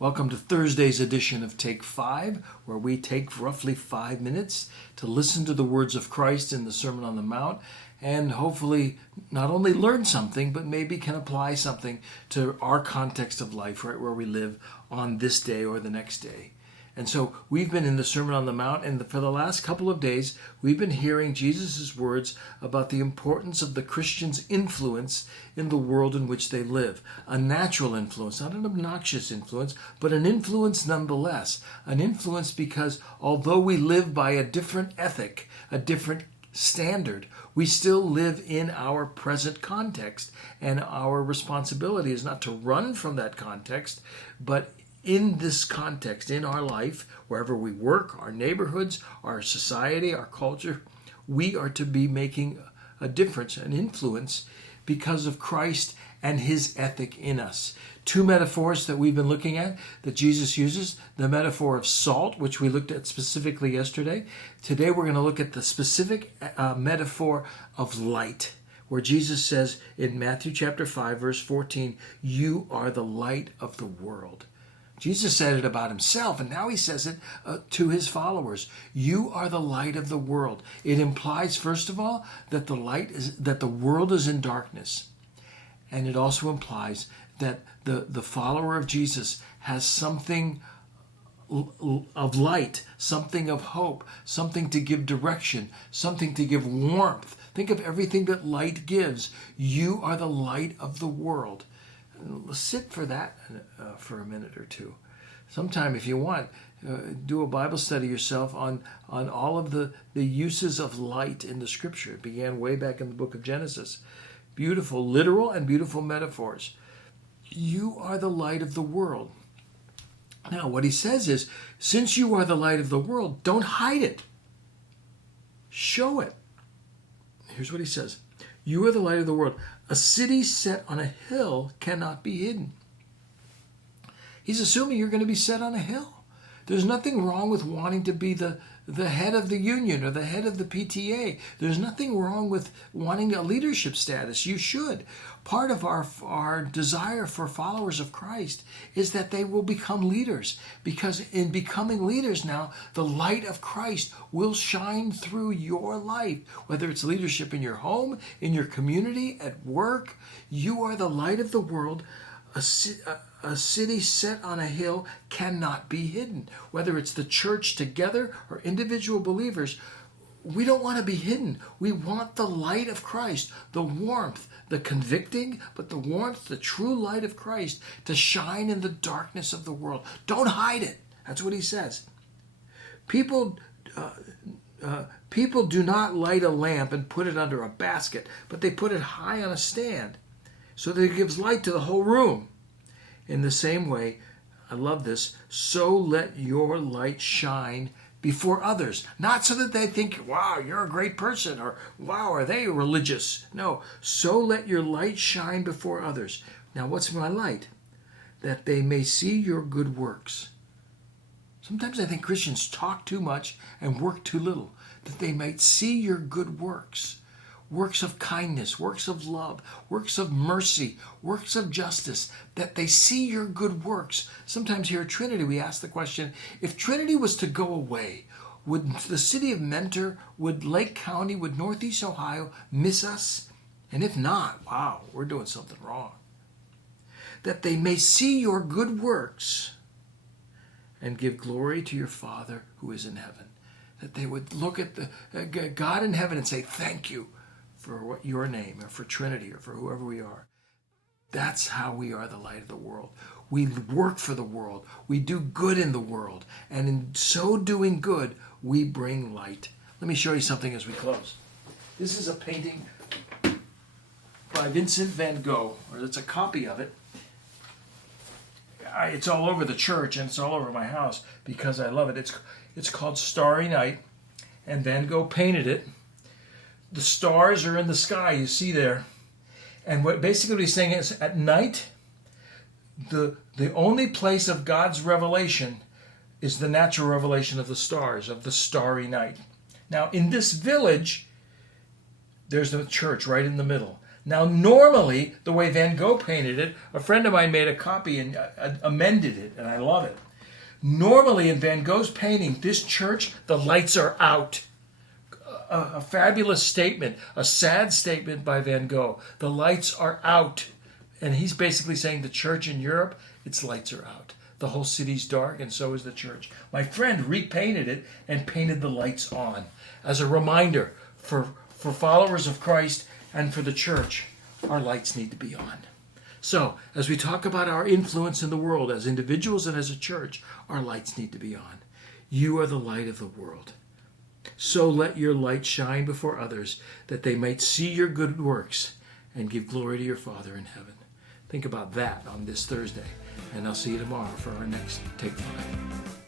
Welcome to Thursday's edition of Take 5, where we take roughly 5 minutes to listen to the words of Christ in the Sermon on the Mount and hopefully not only learn something, but maybe can apply something to our context of life right where we live on this day or the next day. And so we've been in the Sermon on the Mount, and for the last couple of days, we've been hearing Jesus' words about the importance of the Christian's influence in the world in which they live. A natural influence, not an obnoxious influence, but an influence nonetheless. An influence because although we live by a different ethic, a different standard, we still live in our present context, and our responsibility is not to run from that context, but in this context, in our life, wherever we work, our neighborhoods, our society, our culture, we are to be making a difference, an influence, because of Christ and his ethic in us. Two metaphors that we've been looking at that Jesus uses: the metaphor of salt, which we looked at specifically yesterday. Today we're going to look at the specific metaphor of light, where Jesus says in Matthew chapter 5, verse 14, "You are the light of the world." Jesus said it about himself, and now he says it to his followers. You are the light of the world. It implies, first of all, that the world is in darkness. And it also implies that the follower of Jesus has something of light, something of hope, something to give direction, something to give warmth. Think of everything that light gives. You are the light of the world. Sit for that for a minute or two. Sometime, if you want, do a Bible study yourself on all of the uses of light in the Scripture. It began way back in the book of Genesis. Beautiful literal and beautiful metaphors. You are the light of the world. Now, what he says is, since you are the light of the world, don't hide it. Show it. Here's what he says. You are the light of the world. A city set on a hill cannot be hidden. He's assuming you're going to be set on a hill. There's nothing wrong with wanting to be the head of the union or the head of the PTA. There's nothing wrong with wanting a leadership status. You should. Part of our desire for followers of Christ is that they will become leaders, because in becoming leaders now, the light of Christ will shine through your life, whether it's leadership in your home, in your community, at work. You are the light of the world. A city set on a hill cannot be hidden. Whether it's the church together or individual believers, we don't want to be hidden. We want the light of Christ, the warmth, the convicting, but the warmth, the true light of Christ to shine in the darkness of the world. Don't hide it. That's what he says. People do not light a lamp and put it under a basket, but they put it high on a stand so that it gives light to the whole room. In the same way, I love this, so let your light shine before others. Not so that they think, wow, you're a great person, or wow, are they religious? No, so let your light shine before others. Now, what's my light? That they may see your good works. Sometimes I think Christians talk too much and work too little. That they might see your good works. Works of kindness, works of love, works of mercy, works of justice, that they see your good works. Sometimes here at Trinity we ask the question, if Trinity was to go away, would the city of Mentor, would Lake County, would Northeast Ohio miss us? And if not, wow, we're doing something wrong. That they may see your good works and give glory to your Father who is in heaven. That they would look at the God in heaven and say, thank you for what your name, or for Trinity, or for whoever we are. That's how we are the light of the world. We work for the world. We do good in the world. And in so doing good, we bring light. Let me show you something as we close. This is a painting by Vincent van Gogh, or it's a copy of it. It's all over the church and it's all over my house because I love it. It's called Starry Night, and Van Gogh painted it. The stars are in the sky, you see there. And what basically he's saying is, at night, the only place of God's revelation is the natural revelation of the stars, of the starry night. Now, in this village, there's the church right in the middle. Now, normally, the way Van Gogh painted it, a friend of mine made a copy and amended it, and I love it. Normally, in Van Gogh's painting, this church, the lights are out. A fabulous statement, a sad statement by Van Gogh. The lights are out. And he's basically saying the church in Europe, its lights are out. The whole city's dark, and so is the church. My friend repainted it and painted the lights on as a reminder for followers of Christ and for the church, our lights need to be on. So, as we talk about our influence in the world as individuals and as a church, our lights need to be on. You are the light of the world. So let your light shine before others, that they might see your good works and give glory to your Father in heaven. Think about that on this Thursday, and I'll see you tomorrow for our next Take 5.